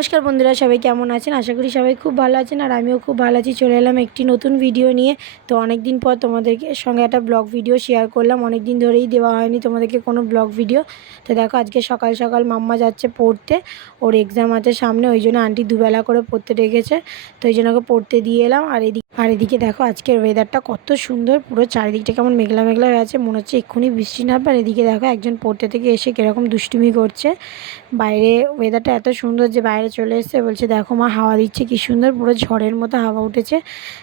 নমস্কার বন্ধুরা, সবাই কেমন আছেন? আশা করি সবাই খুব ভালো আছেন আর আমিও খুব ভালো আছি। চলে এলাম একটি নতুন ভিডিও নিয়ে। তো অনেক দিন পর তোমাদেরকে সঙ্গে একটা ব্লগ ভিডিও শেয়ার করলাম। অনেক দিন ধরেই দেওয়া হয়নি তোমাদেরকে কোনো ব্লগ ভিডিও। তো দেখো আজকে সকাল সকাল মাম্মা যাচ্ছে পড়তে, ওর এক্সাম আছে সামনে, ওই জন্য আন্টি দুবেলা করে পড়তে ডেকেছে। তো ওই জন্য ওকে পড়তে দিয়ে এলাম। আর এদিকে দেখো আজকের ওয়েদারটা কত সুন্দর, পুরো চারিদিকটা কেমন মেঘলা মেঘলা হয়ে আছে, মনে হচ্ছে এক্ষুনি বৃষ্টি নামবে। আর এদিকে দেখো একজন পড়তে থেকে এসে কীরকম দুষ্টুমি করছে। বাইরে ওয়েদারটা এত সুন্দর যে বাইরে চলে এসেছে, বলছে দেখো মা হাওয়া দিচ্ছে কি সুন্দর, পুরো ঝড়ের মতো হাওয়া উঠেছে।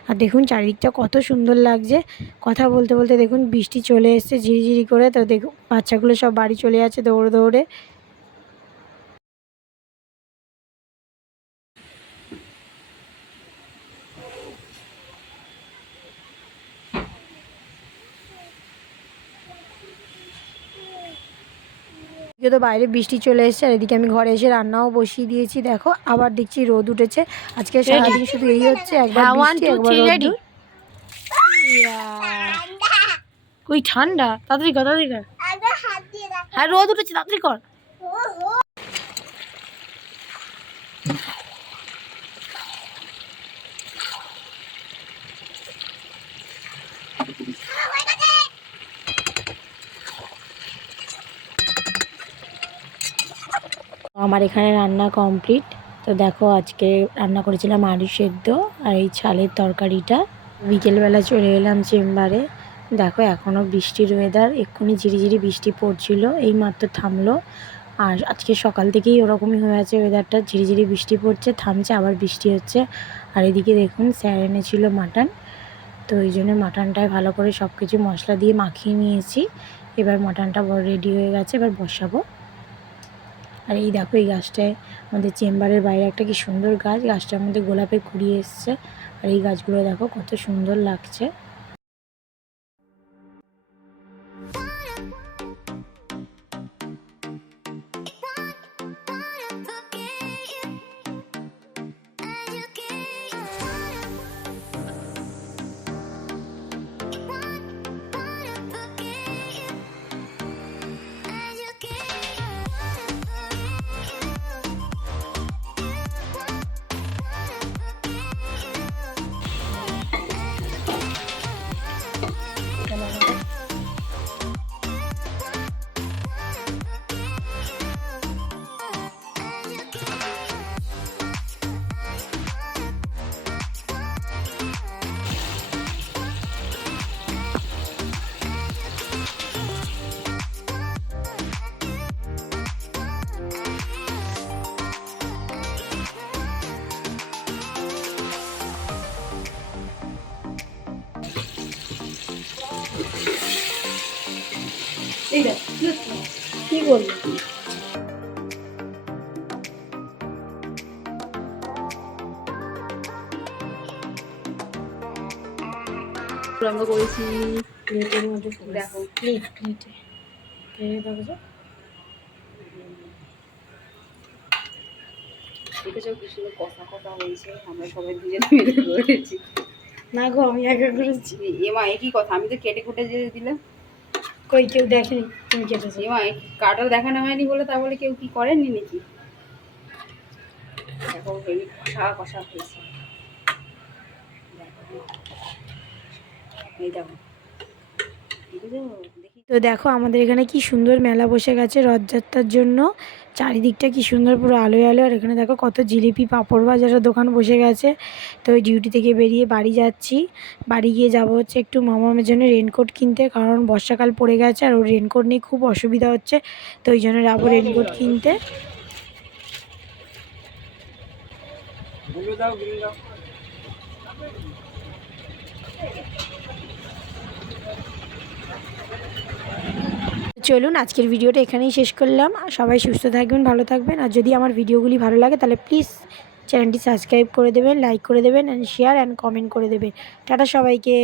আর দেখুন চারিদিকটা কত সুন্দর লাগছে। কথা বলতে বলতে দেখুন বৃষ্টি চলে এসেছে ঝিরিঝিরি করে। তো দেখুন বাচ্চাগুলো সব বাড়ি চলে যাচ্ছে দৌড়ে দৌড়ে। তো বাইরে বৃষ্টি চলে এসেছে আর এদিকে আমি ঘরে এসে রান্নাও বসিয়ে দিয়েছি। দেখো আবার দেখছি রোদ উঠেছে। আজকে সারাদিন শুধু এই হচ্ছে, একবার বৃষ্টি একবার রোদ। কই ঠান্ডা, তাড়াতাড়ি কর তাড়াতাড়ি কর। হ্যাঁ রোদ উঠেছে, তাড়াতাড়ি কর। আমার এখানে রান্না কমপ্লিট। তো দেখো আজকে রান্না করেছিলাম আলু সেদ্ধ আর এই ছালের তরকারিটা। বিকেলবেলা চলে এলাম চেম্বারে। দেখো এখনও বৃষ্টির ওয়েদার, এক্ষুনি ঝিরিঝিরি বৃষ্টি পড়ছিল, এই মাত্র থামলো। আর আজকে সকাল থেকেই ওরকমই হয়ে আছে ওয়েদারটা, ঝিরিঝিরি বৃষ্টি পড়ছে, থামছে আবার বৃষ্টি হচ্ছে। আর এদিকে দেখুন স্যার এনেছিল মাটন, তো ওই জন্য মাটনটায় ভালো করে সব কিছু মশলা দিয়ে মাখিয়ে নিয়েছি। এবার মাটনটা রেডি হয়ে গেছে, এবার বসাবো। আর এই দেখো এই গাছটায় আমাদের চেম্বারের বাইরে একটা কি সুন্দর গাছ, গাছটার মধ্যে গোলাপের কুড়ি এসছে। আর এই গাছগুলো দেখো কত সুন্দর লাগছে। কি বলবো, আমরা করেছি প্লেটের মধ্যে দেখো প্লেটে দেখেছো কি সুন্দর কষা কষা হয়েছে, আমরা সবাই দুজনে মিলে করেছি। না গো আমি একা করেছি। এমা একই কথা, আমি তো কেটে কুটে যে দিলাম। কই কেউ দেখেনি তুমি কেটেছো? এমা কাটা দেখানো হয়নি বলে তা বলে কেউ কি করেননি নাকি? দেখো হেভি কষা কষা হয়েছে। এই দেখো তো দেখো আমাদের এখানে কি সুন্দর মেলা বসে গেছে রথযাত্রার জন্য। চারিদিকটা কি সুন্দর পুরো আলোয় আলো। আর এখানে দেখো কত জিলিপি পাঁপড় ভাজার দোকান বসে গেছে। তো ওই ডিউটি থেকে বেরিয়ে বাড়ি যাচ্ছি। বাড়ি গিয়ে যাবো হচ্ছে একটু মামামের জন্য রেনকোট কিনতে, কারণ বর্ষাকাল পড়ে গেছে আর ওর রেনকোট নিয়ে খুব অসুবিধা হচ্ছে। তো ওই জন্য যাবো রেনকোট কিনতে। চলুন আজকের ভিডিওটা এখানেই শেষ করলাম। সবাই সুস্থ থাকবেন, ভালো থাকবেন। আর যদি আমার ভিডিওগুলি ভালো লাগে তাহলে প্লিজ চ্যানেলটি সাবস্ক্রাইব করে দেবেন, লাইক করে দেবেন অ্যান্ড শেয়ার অ্যান্ড কমেন্ট করে দেবেন। টাটা সবাইকে।